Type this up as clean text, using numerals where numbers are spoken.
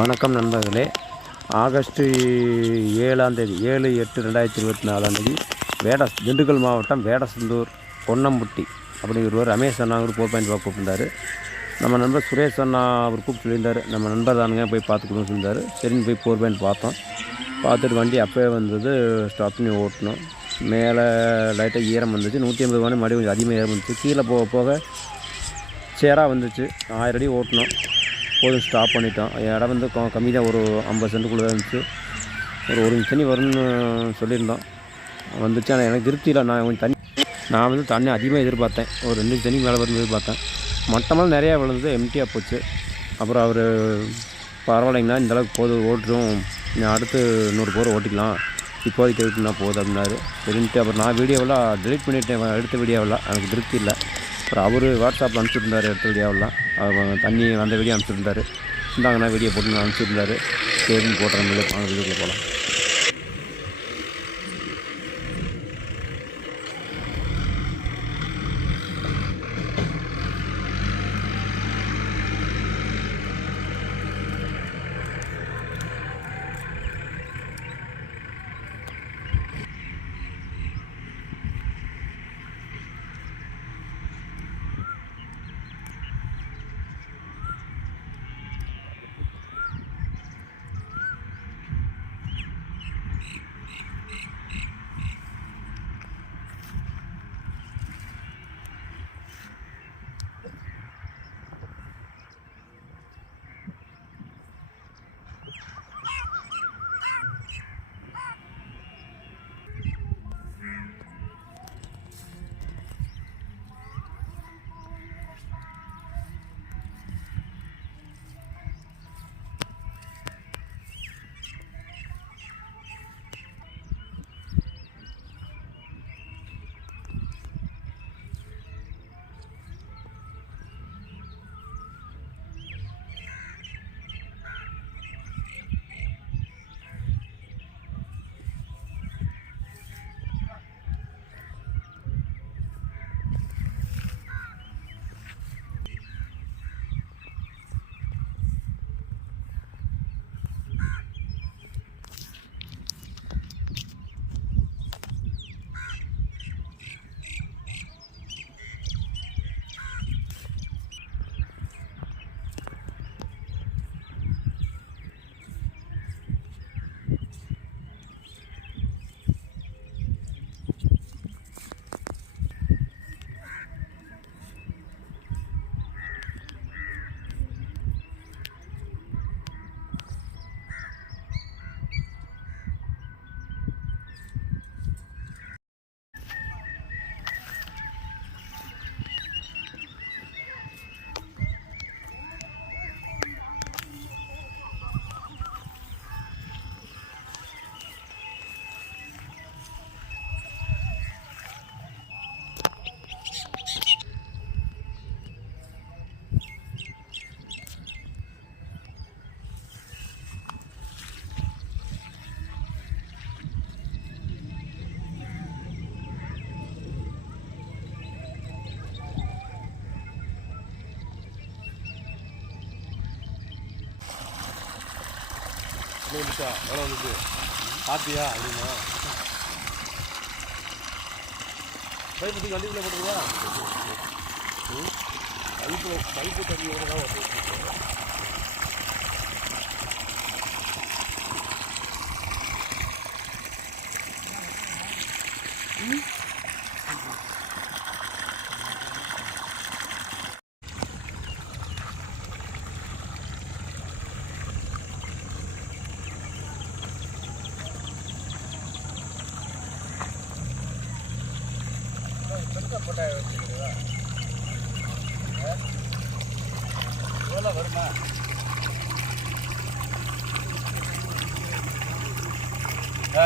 வணக்கம் நண்பர்களே. ஆகஸ்ட் 7ஆம் தேதி 7/8/2024 திண்டுக்கல் மாவட்டம் வேடசந்தூர் பொன்னம்பட்டி அப்படிங்கிறவர் ரமேஷ் அண்ணா ஒரு 4.5 கூப்பிட்டுருந்தார். நம்ம நண்பர் சுரேஷ் அண்ணா அவர் கூப்பிட்டு சொல்லியிருந்தார், நம்ம நண்பர் தானுங்க போய் பார்த்துக்கணும்னு சொல்லியிருந்தார். சரின்னு போய் 4.5 பார்த்தோம். பார்த்துட்டு வண்டி அப்போயே வந்தது, ஸ்டாப் பண்ணி ஓட்டணும். மேலே லைட்டாக ஈரம் வந்துச்சு, 150 மணி மறுபடியும் கொஞ்சம் அதிகமாக ஈரம் வந்துச்சு. கீழே போக போக சேராக வந்துச்சு. 1000 அடி ஓட்டணும், போதும் ஸ்டாப் பண்ணிட்டோம். இடம் வந்து கம்மி தான், ஒரு 50 சென்ட்டுக்குள்ளே தான் இருந்துச்சு. ஒரு 1 இன்ச் தண்ணி வரும்னு சொல்லியிருந்தோம், வந்துச்சு. ஆனால் எனக்கு திருப்தி இல்லை. நான் வந்து தண்ணி அதிகமாக எதிர்பார்த்தேன், ஒரு 2 இன்ச் தண்ணிக்கு மேலே வரும்னு எதிர்பார்த்தேன். மட்டமெல்லாம் நிறையா விழுந்தது, எம்டியாக போச்சு. அப்புறம் அவர் பரவாயில்லைங்கண்ணா, இந்தளவுக்கு போதும் ஓட்டுரும், நான் அடுத்து 100 போர் ஓட்டிக்கலாம், இப்போதைக்கு எதுக்குன்னா போதும் அப்படின்னாரு. சரின்ட்டு அப்புறம் நான் வீடியோவெல்லாம் டெலிட் பண்ணிவிட்டேன், எடுத்த வீடியோவெல்லாம் எனக்கு திருப்தி இல்லை. அப்புறம் அவர் வாட்ஸ்அப்பில் அனுப்பிச்சுருந்தார், எடுத்த வீடியோவெல்லாம் தண்ணி வந்த வீடியோ அனுப்பிச்சுருந்தார். இந்தாங்கண்ணா வீடியோ போட்டு அனுப்பிச்சுருந்தார். சரின்னு போட்டுற வீடியோக்குள்ளே போகலாம். எவ்வளோ வந்துச்சு பார்த்தியா அப்படின்னா பைப்பு வண்டிக்குள்ளே போட்டுருவா. பைப்பு தண்ணி எவ்வளோ தான் வந்து எவ்வளோ வருமா? ஆ